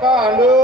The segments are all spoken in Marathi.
Có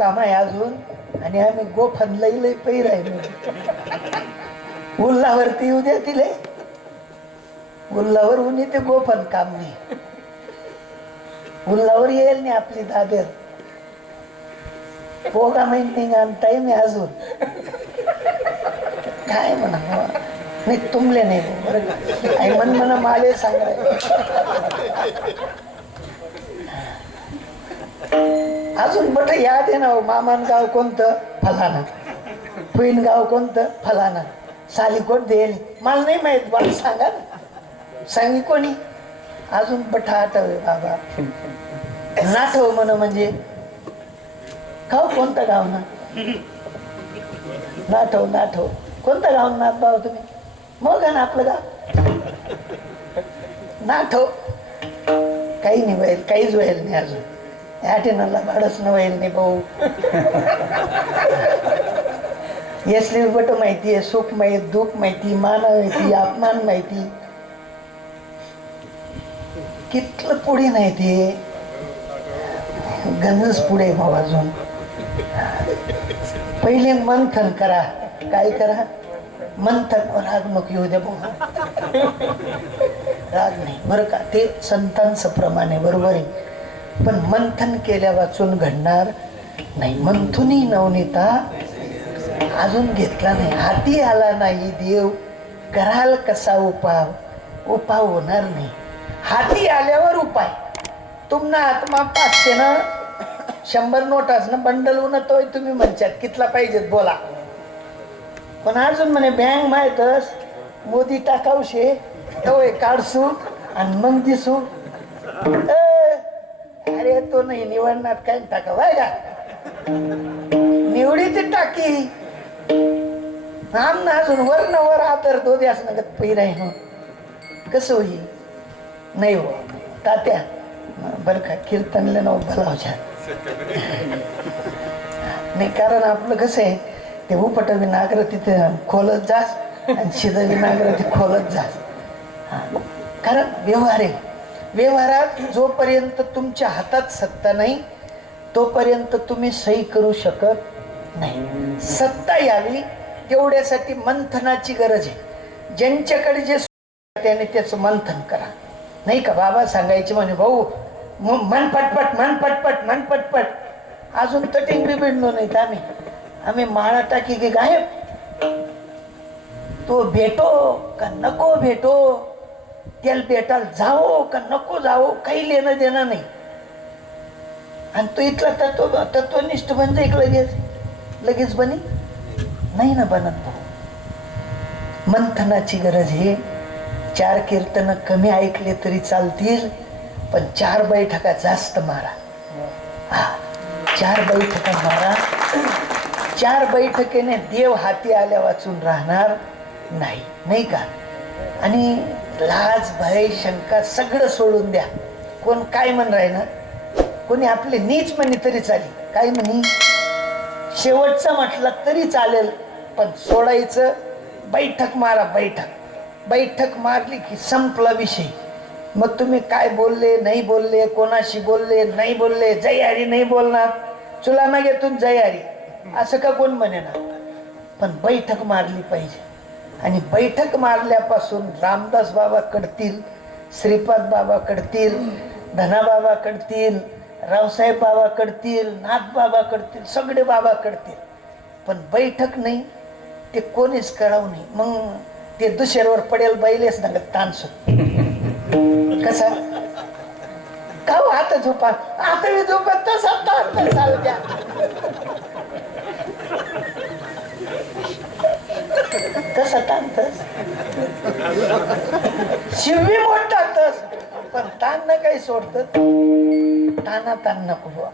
काम आहे अजून आणि आम्ही गोफन लई लई पै आहे उल्लावरती येऊ द्या तिले. उल्लावर उन्ही ते गोफन काम नाही. उल्लावर येईल नाही आपली दाबेर पोगा माहीत नाही आणि टाईम आहे अजून. काय म्हणा हो. नाही तुमले नाही बरं आई मन म्हणा माले सांगाय अजून बट याद आहे ना हो, मामान गाव कोणतं? फलाना. फुईन गाव कोणतं? फलाना. सालीकोट देईल? मला नाही माहीत मला सांगा ना. सांगी कोणी? अजून बठा आठवे बाबा. नाठव म्हण म्हणजे. गाव कोणतं गाव ना? नाठव नाठव. कोणतं गाव नाथ भाऊ तुम्ही? मग ना आपलं गाव. नाठव. काही नाही व्हायल काहीच व्हायल नाही अजून. या टेनाला भाडच न भाऊ यसली बट माहिती आहे सुख माहिती दुःख माहिती मान माहिती अपमान माहिती कितलं पुढे नाही ते गंजच पुढे भाऊ अजून पहिले मंथन करा काय करा मंथन राग नको येऊ द्या भाऊ राग नाही बरं का ते संतांचं प्रमाण आहे बरोबर आहे पण मंथन केल्या वाचून घडणार नाही. मंथुनी नवनीता अजून घेतला नाही. हाती आला नाही देव. कराल कसा उपाव? उपाव होणार नाही. हाती आल्यावर उपाय. तुमना आत्मा पाचशे ना शंभर नोटाच ना बंडल होऊन तोय तुम्ही म्हणच्यात. कितला पाहिजेत बोला. पण अजून म्हणे बँक माहितच. मोदी टाकावशे. तवय काढसू आणि मग दिसू. अरे तो नाही निवडणार काय टाका वाय का? निवडी ती टाकी आमना अजून वर न वर आतर तो द्यास नगत पहिराय हो. कसं होई नाही हो. तात्या बरं का कीर्तनला नाव भलावच्या नाही कारण आपलं कसं आहे ते उपट विनाग्र तिथे खोलत जास आणि शिद विनाग्र ते खोलत जास हा. कारण व्यवहार आहे. व्यवहारात जोपर्यंत तुमच्या हातात सत्ता नाही तोपर्यंत तुम्ही सही करू शकत नाही. सत्ता यावी तेवढ्यासाठी मंथनाची गरज आहे. ज्यांच्याकडे जे त्याने त्याचं मंथन करा. नाही का? बाबा सांगायचे म्हणे भाऊ मन पटपट मन पटपट मन पटपट. अजून तटिंग बी बिडलो नाहीत आम्ही. आम्ही माळा टाकी की गायब. तो भेटो का नको भेटो? त्याला भेटायला जावो का नको जावो काही लेणं देणं नाही. आणि तो इथला तत्व तत्वनिष्ठ म्हणजे इकडे लगेच लगेच बनी? नाही ना बनत भाऊ मंथनाची गरज हे. चार कीर्तन कमी ऐकले तरी चालतील पण चार बैठका जास्त मारा. हा चार बैठका मारा. चार बैठकीने देव हाती आल्या वाचून राहणार नाही नाही का? आणि लाज भय शंका सगळं सोडून द्या. कोण काय म्हण ना कोणी आपले नीच म्हणी तरी चालेल काय म्हणी? शेवटचं म्हटलं तरी चालेल पण सोडायचं बैठक मारा बैठक. बैठक मारली की संपला विषय. मग तुम्ही काय बोलले नाही बोलले कोणाशी बोलले नाही बोलले जयारी नाही बोलणार. चुला मागेतून जय हरी असं का कोण म्हणे ना पण बैठक मारली पाहिजे. आणि बैठक मारल्यापासून रामदास बाबा कडतील श्रीपाद बाबा कडतील धनाबाबा कडतील रावसाहेब बाबा कडतील नाथ बाबा कडतील सगळे बाबा कडतील. पण बैठक नाही ते कोणीच करावं नाही. मग ते दुसऱ्यावर पडेल बैलेच ना ताण सुट कसा? का हो आता झोपा आता मी झोपा तसा ताण चालू द्या. तस ताण तस शिवी मोठा तस. पण ताण काही सोडत. ताना ताण नको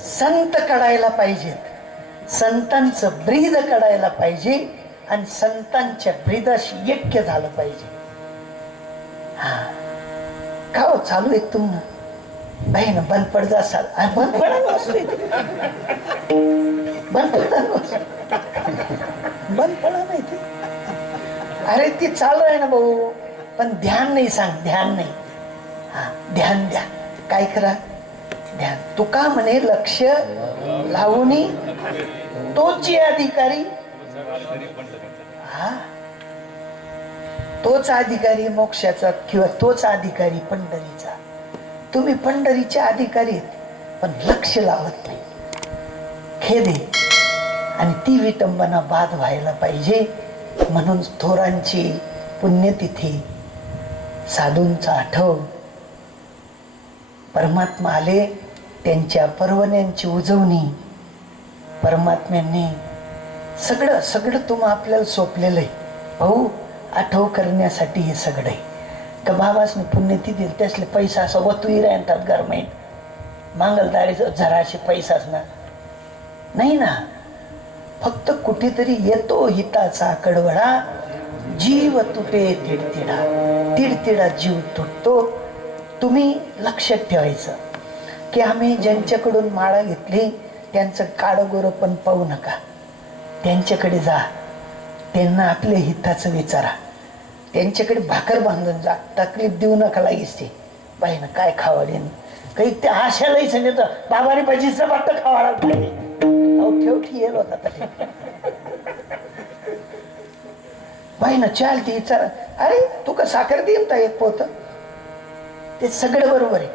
संत कडायला पाहिजेत. संतांचं ब्रीद कडायला पाहिजे आणि संतांच्या ब्रीदाशी ऐक्य झालं पाहिजे. हा. का हो चालू आहे तुम्हाला बाई ना बंद पडत असाल. बंद पडा बंद पडा बंद पडा नाही ते. अरे ती चालू आहे ना भाऊ. पण ध्यान नाही सांग ध्यान नाही. हा ध्यान द्या. काय करा? ध्यान. तू का म्हणे लक्ष लावून तोची अधिकारी. हा. तोच अधिकारी मोक्षाचा किंवा तोच अधिकारी पंढरीचा. तुम्ही पंढरीचे अधिकारी आहेत पण लक्ष लावत नाही. खेद आहे आणि ती विटंबना बाद व्हायला पाहिजे म्हणून थोरांची पुण्यतिथी साधूंचा आठव. परमात्मा आले त्यांच्या पर्वण्यांची उजवणी. परमात्म्यांनी सगळं सगळं तुम्हा आपल्याला सोपलेलं आहे. भाऊ आठव करण्यासाठी हे सगळं आहे. का पुण्यती दिली त्यासले पैसा असं वतुही राहतात गरमाईन मांगलदारीचं झराशे पैसा असणार. नाही ना. फक्त कुठेतरी येतो हिताचा कडवडा. जीव तुटे तिडतिडा. तिडतिडा जीव तुटतो. तुम्ही लक्षात ठेवायचं. की आम्ही ज्यांच्याकडून माळा घेतली त्यांचं काळगोरं पण पाहू नका. त्यांच्याकडे जा. त्यांना आपल्या हिताचं विचारा. त्यांच्याकडे भाकर बांधून जा. तकलीफ देऊ नका लागेच ते. बाई ना काय खावाडे काही ते आशालाही सांगितलं बाबाने भजीचं वाटतं खावाडा खावा अहो ठेव ठेल होता तर. बाई ना चाल ती विचार अरे तू का साखर देईन का एक पोत? ते सगळं बरोबर आहे.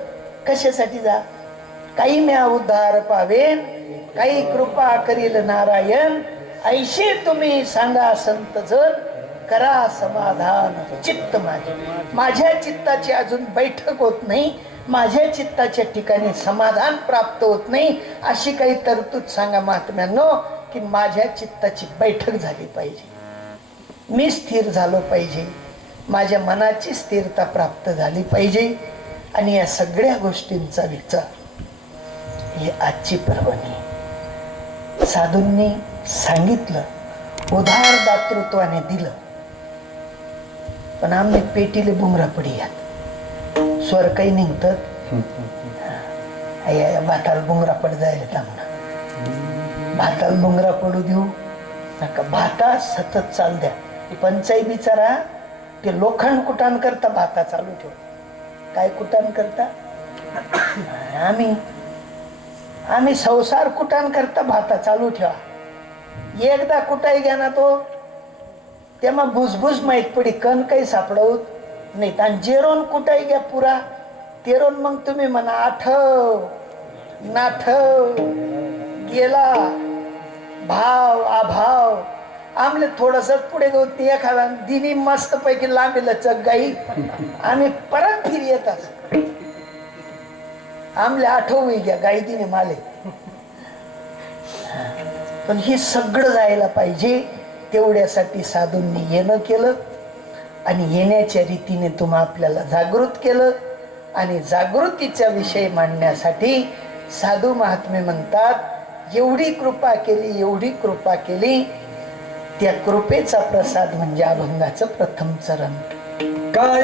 कशासाठी जा? काही म्या उद्धार पावेन. काही कृपा करील नारायण. ऐशी तुम्ही सांगा संत जर करा समाधान चित्त माझे. माझ्या चित्ताची अजून बैठक होत नाही. माझ्या चित्ताच्या ठिकाणी समाधान प्राप्त होत नाही. अशी काही तरतूद सांगा महात्म्यांनो की माझ्या चित्ताची बैठक झाली पाहिजे. मी स्थिर झालो पाहिजे. माझ्या मनाची स्थिरता प्राप्त झाली पाहिजे. आणि या सगळ्या गोष्टींचा विचार ही आजची पर्वणी. साधूंनी सांगितलं उधार दातृत्वाने दिलं. पण आम्ही पेटीले बुमरा पडी यात स्वर काही निघतात. भाताला बुंगरा पड जायला म्हणा भाताला बुंगरा पडू देऊ नका. भाता सतत चाल द्या पंचाई बिचारा ते लोखंड कुटाण करता भाता चालू ठेव. काय कुटाण करता? आम्ही आम्ही संसार कुटाण करता भाता चालू ठेवा. एकदा कुटाई घ्या ना तो. तेव्हा भुसभुस माहीत पडी कण काही सापडवत नाही आणि जेरोन कुटाई घ्या पुरा. तेरोन मग तुम्ही म्हणा आठव नाठव गेला भाव आभाव आमले थोडस पुढे गवत एखादा दिनी मस्त पैकी लांबीला चक गाई आणि परत फिर येतात. आमले आठवू घ्या गाई दिने माले. पण हे सगळं जायला पाहिजे. तेवढ्यासाठी साधूंनी येणं केलं आणि येण्याच्या रीतीने तुम्हा आपल्याला जागृत केलं आणि जागृतीचा विषय मांडण्यासाठी साधू महात्मे म्हणतात एवढी कृपा केली एवढी कृपा केली. त्या कृपेचा प्रसाद म्हणजे अभंगाचं प्रथम चरण. काय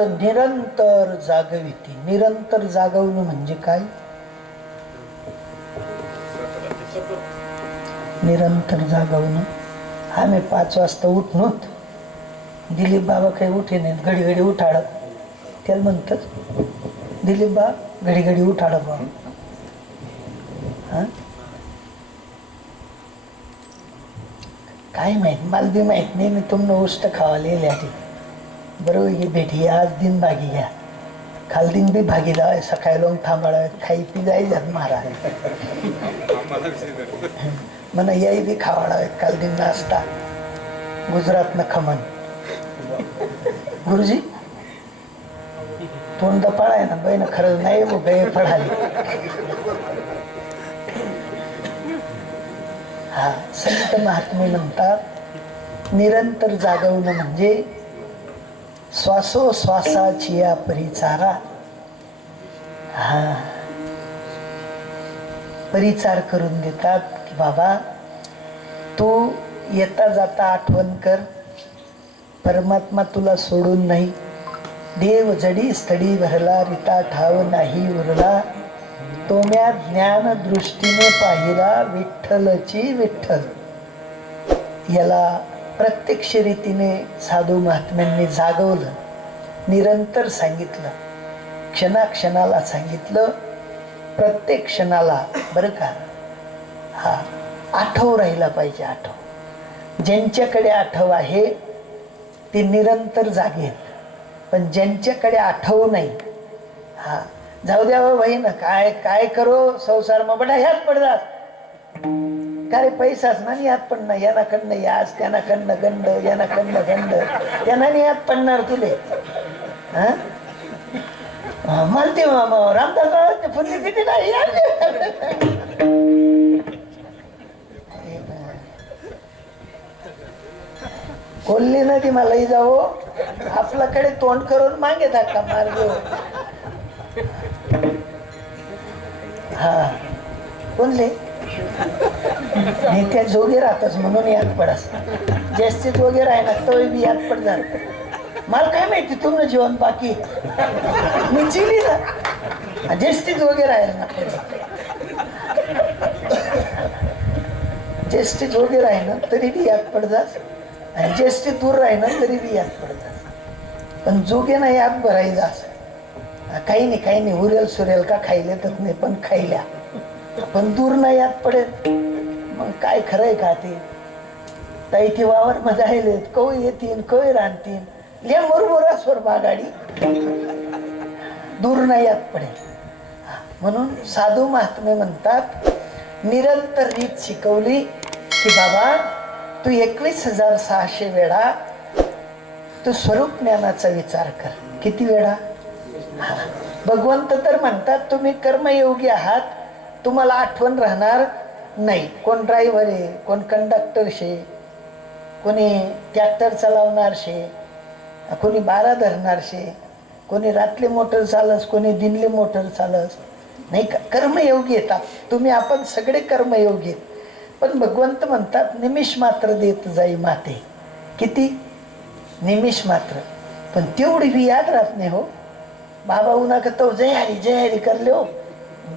मज निरंतर जागविती. निरंतर जागवणं म्हणजे काय? निरंतर जागवणं. आम्ही पाच वाजता उठणोत दिलीप बाबा काही उठे नाहीत घडी घडी उठाड. त्याला म्हणतात दिलीप बा घडी घडी उठाड बा. हा? काय माहीत मला बी माहीत नाही मी तुम्हाला उष्ट खावा लिहिले बरोबर ही भेटी आज दिन भागी घ्या. खाल दिन बी भागी जाय सकाळी लोक थांबाळा खाई पी जाई जात महाराज म्हणा याई बी खावाडा काल दिन नाश्ता. गुजरात न खमन. गुरुजी तोंड पळाय ना बाई खरंच नाही मग गाय पळाली. हा संत महात्मे म्हणतात निरंतर जागवणं म्हणजे श्वासोश्वासाची या परिचारा. हा. परिचार करून देतात की बाबा तू येता जाता आठवण कर. परमात्मा तुला सोडून नाही. देव जडी स्थडी भरला रिता ठाव नाही उरला. तो म्या ज्ञान दृष्टीने पाहिला विठ्ठलची विठ्ठल. याला प्रत्यक्ष रीतीने साधू महात्म्यांनी जागवलं निरंतर सांगितलं क्षणाक्षणाला सांगितलं प्रत्येक क्षणाला बरं का? हा आठव राहिला पाहिजे आठव. ज्यांच्याकडे आठव आहे ते निरंतर जागेत पण ज्यांच्याकडे आठव नाही हा जाऊ द्या हो भाई ना काय काय करो संसार मग बडा ह्याच पडतात का रे पैसाच ना यात पडणार यानाकडनं यास खंड गंड यानाकडनं गंड त्यांना नाही यात पडणार तुले. हा? हा, मला ते रामदास बाबांचे किती नाही कोल्ली नदी मलाही जाओ आपल्याकडे तोंड करून मागे धक्का मार्ग. हा. कोणले त्या जोगे राहतच म्हणून याद पडास. जास्ती जोगे राही ना तो बी याद पड मला काय माहिती तुमनं जीवन बाकी मी चिली ना. जास्तीच वगैरे आहे ना. जास्तीच वगैरे आहे ना तरी बी यात पडतात आणि जास्ती दूर राही ना तरी बी याद पडतात पण जोगे ना यात भरायचा काही नाही काही नाही उरेल सुरेल का खायले तर नाही पण खायल्या पण दूर नाही याद पडेल मग काय खरंय का ते? ताई ती वावर मजा राहिले कवय येतील कवय राहतील ले मुरमुरा स्वर बागाडी दूर नाही याद पडेल म्हणून साधू महात्मे म्हणतात निरंतर रीत शिकवली की बाबा तू एकवीस हजार सहाशे वेळा तू स्वरूप ज्ञानाचा विचार कर. किती वेळा? हा. भगवंत तर म्हणतात तुम्ही कर्मयोगी आहात. तुम्हाला आठवण राहणार नाही. कोण ड्रायव्हर आहे कोण कंडक्टर शे कोणी ट्रॅक्टर चालवणार शे कोणी बारा धरणार शे कोणी रातले मोटर चालस कोणी दिनले मोटर चालस. नाही का? कर्मयोगी येतात तुम्ही आपण सगळे कर्मयोगी आहेत. पण भगवंत म्हणतात निमिष मात्र देत जाई माते. किती? निमिष मात्र. पण तेवढी बी याद राहत नाही हो. बाबा उन्हा का तो जय हरी जय हरी करले हो.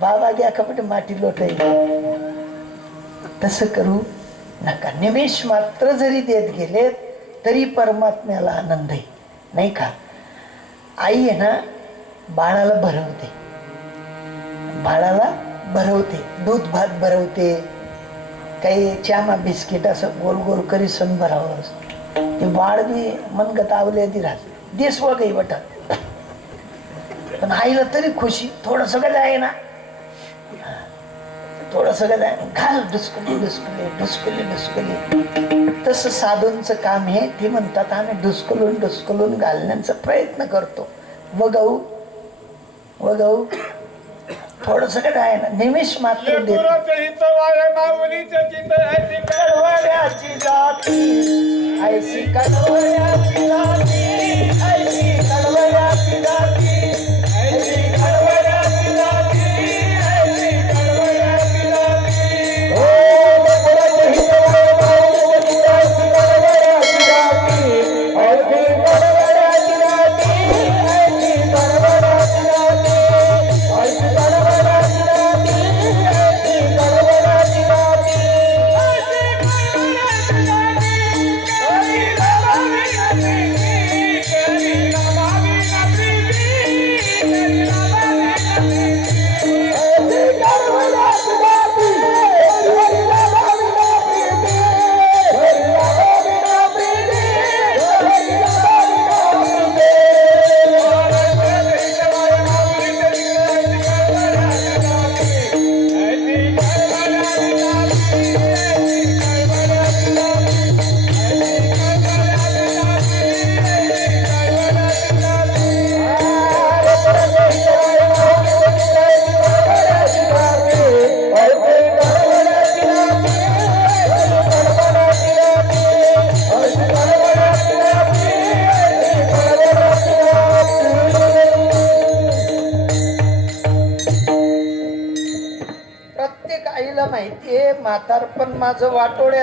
बाबा घ्या कपडे माटी लोटाई. तसं करू नका. निमेष मात्र जरी देत गेले तरी परमात्म्याला आनंद आहे. नाही का? आई आहे ना बाळाला भरवते. बाळाला भरवते. दूध भात भरवते. काही चामा बिस्किट असं गोल गोल करी सण भरावं ते बाळ बी मनगत आवले ती राहत. देश काही बट पण आईला तरी खुशी. थोडं सगळं आहे ना थोडं सगळं आहे घाल डुसकली डुसकली डुसकली डुसकली. तसं साधूंचं काम हे ते म्हणतात आम्ही डुसकलून डुसकलून घालण्याचा प्रयत्न करतो. वगऊ वगऊ थोडं सगळं आहे ना निमिष मात्र देतो.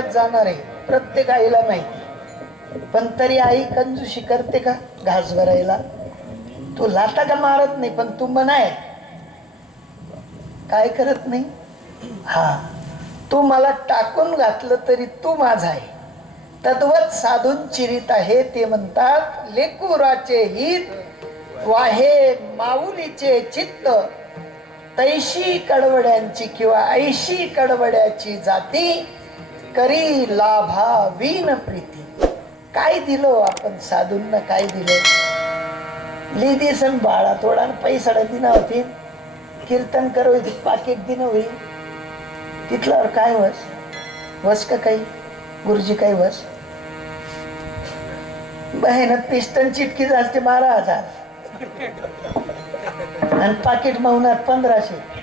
वाटोळ्यात जाणार आहे प्रत्येक आईला माहिती. पण तरी आई कंजूशी करते का? घास भरायला. तू लाता का मारत नाही पण तू म्हणाय काय करत नाही? हा. तू मला टाकून घातलं तरी तू माझा आहे. तद्वत साधून चिरित आहे ते म्हणतात लेकुराचे हित वाहे माऊलीचे चित्त. तैशी कडवड्यांची किंवा ऐशी कडवड्याची जाती करी लाभा विन प्रीती. काय दिलो आपण साधूंना काय दिलं? लिदी सण बाळा थोडा पैसा दिना होती. कीर्तन करो पाकिट दिन होईल. तिथल्यावर काय वस? वस का काही? गुरुजी काही वस? बहिण पिस्टन चिटकी असते बारा हजार आणि पाकिट मौनात पंधराशे.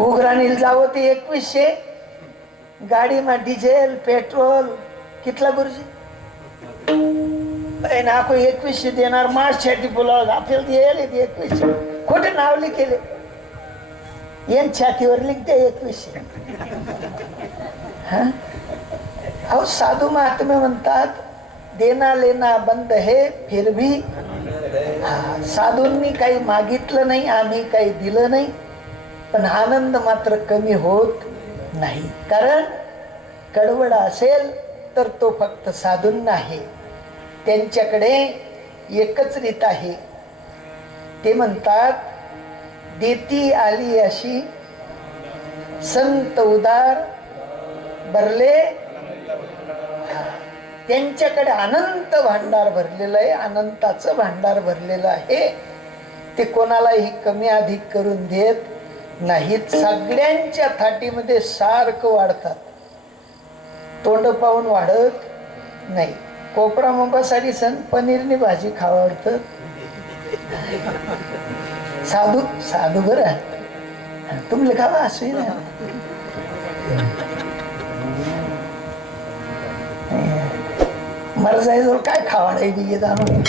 उघराणीला जावं ते एकवीसशे. गाडीमा डिझेल पेट्रोल. कितला गुरुजी? बहीण आपण एकवीसशे देणार मार्चसाठी बोलावं आपल्याला द्यायला ते एकवीसशे. खोटे नाव लिखेले. येन छातीवर लिखते एकवीसशे. हा? अहो साधू महात्मे म्हणतात देना लेना बंद हे फिर भी. हा, साधूंनी काही मागितलं नाही आम्ही काही दिलं नाही. पण आनंद मात्र कमी होत नाही. कारण कडवड असेल तर तो फक्त साधूंना आहे त्यांच्याकडे एकच रीत आहे. ते म्हणतात देती आली अशी संत उदार भरले. त्यांच्याकडे अनंत भांडार भरलेलं आहे अनंताचं भांडार भरलेलं आहे. ते कोणालाही कमी अधिक करून देत नाहीत सगळ्यांच्या थाटीमध्ये सारखं वाढतात. तोंड पाहून वाढत नाही. कोपरा मुंबासाठी सण पनीरनी भाजी खावाडतं साधू साधू बरं. तुमले खावा असे ना. मर जायचं काय खावाडाय बी जाणून आणून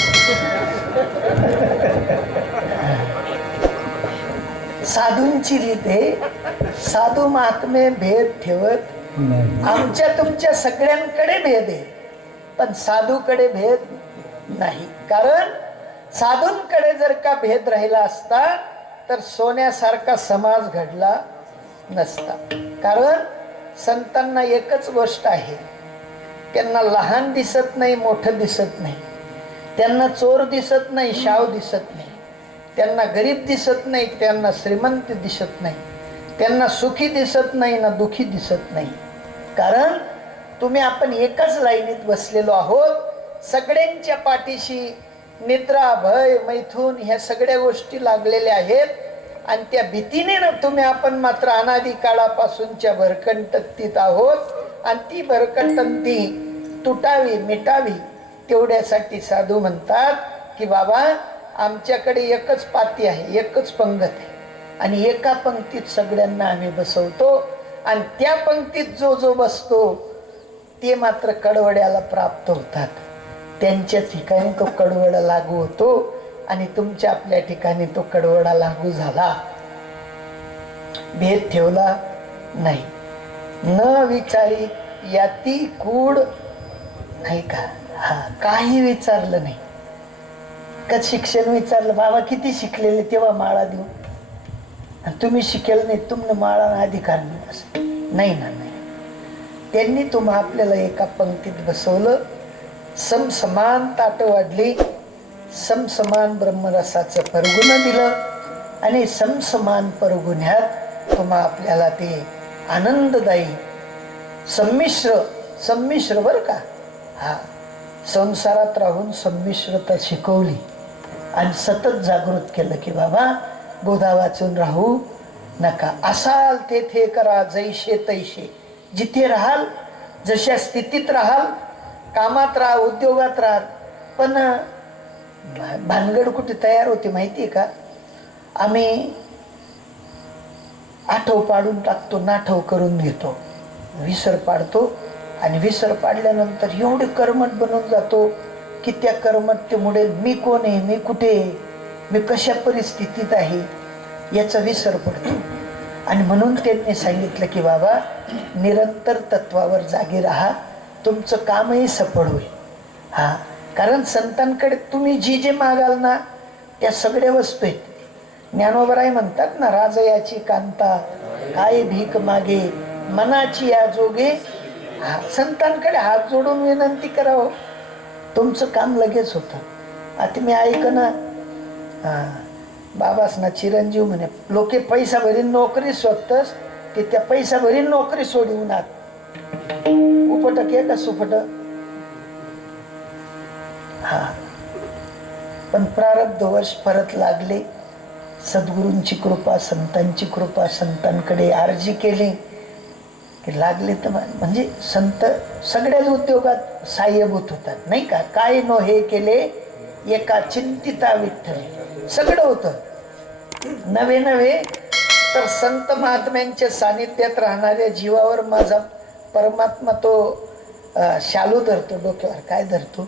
साधूंची रीते साधू महात्मे भेद ठेवत आमच्या तुमच्या सगळ्यांकडे भेद आहे. पण साधूकडे भेद नाही. कारण साधूंकडे जर का भेद राहिला असता तर सोन्यासारखा समाज घडला नसता. कारण संतांना एकच गोष्ट आहे. त्यांना लहान दिसत नाही मोठं दिसत नाही. त्यांना चोर दिसत नाही शाव दिसत नाही. त्यांना गरीब दिसत नाही त्यांना श्रीमंत दिसत नाही त्यांना सुखी दिसत नाही ना दुखी दिसत नाही. कारण तुम्ही आपण एकाच लाईनीत बसलेलो आहोत सगळ्यांच्या पाठीशी निद्रा भय मैथून ह्या सगळ्या गोष्टी लागलेल्या आहेत आणि त्या भीतीने ना तुम्ही आपण मात्र अनादी काळापासूनच्या भरकंटतीत आहोत आणि ती भरकंटंती तुटावी मिटावी तेवढ्यासाठी साधू म्हणतात की बाबा आमच्याकडे एकच पाती आहे एकच पंगत आहे. आणि एका पंक्तीत सगळ्यांना आम्ही बसवतो आणि त्या पंक्तीत जो जो बसतो ते मात्र कडवड्याला प्राप्त होतात. त्यांच्या ठिकाणी तो कडवडा लागू होतो आणि तुमच्या आपल्या ठिकाणी तो कडवडा लागू झाला. भेद ठेवला नाही. न विचारी याती कूड नाही का? हा काही विचारलं नाही. का शिक्षण विचारलं बाबा किती शिकलेले तेव्हा माळा देऊ? आणि तुम्ही शिकेल नाही तुमनं माळा अधिकार नाही. असं. नाही ना नाही. त्यांनी तुम्हा आपल्याला एका पंक्तीत बसवलं. समसमान ताट वाढली. समसमान ब्रह्मरसाचं परगुण दिलं. आणि समसमान परगुण्यात तुम्हा आपल्याला ते आनंददायी संमिश्र संमिश्र बरं का? हा. संसारात राहून संमिश्रता शिकवली. आणि सतत जागृत केलं की बाबा बोधा वाचून राहू नका. असाल तेथे करा जैसे तैसे जिथे राहाल जशा स्थितीत राहाल कामात राहा उद्योगात राहाल. पण भानगड कुठे तयार होते माहिती आहे का? आम्ही आठव पाडून टाकतो नाठव करून घेतो. विसर पाडतो आणि विसर पाडल्यानंतर एवढे कर्मट बनून जातो. की त्या कर्मठतेमुळे मी कोण आहे? मी कुठे आहे? मी कशा परिस्थितीत आहे? याचा विसर पडतो. आणि म्हणून त्यांनी सांगितलं की बाबा निरंतर तत्वावर जागी राहा. तुमचं कामही सफळ होईल. हा कारण संतांकडे तुम्ही जी जे मागाल ना त्या सगळ्या वस्तू आहेत. ज्ञानोबराय म्हणतात ना राजयाची कांता काय भीक मागे? मनाची या जोगे हा संतांकडे हात जोडून विनंती करावं. तुमचं काम लगेच होतं. आता मी ऐक ना बाबास ना चिरंजीव म्हणे लोके पैसा भरी नोकरी शोधतस की त्या पैसा भरी नोकरी सोडवणार उपटक आहे का सुपट? हा. पण प्रारब्ध वर्ष परत लागले. सद्गुरूंची कृपा संतांची कृपा संतांकडे अर्जी केली. लागले तर म्हणजे संत सगळ्याच उद्योगात सहाय्यभूत होतात नाही का? काय नो हे केले एका चिंतिता विठ्ठल. सगळं होतं. नवे नवे तर संत महात्म्यांच्या सानिध्यात राहणाऱ्या जीवावर माझा परमात्मा तो शालू धरतो डोक्यावर. काय धरतो?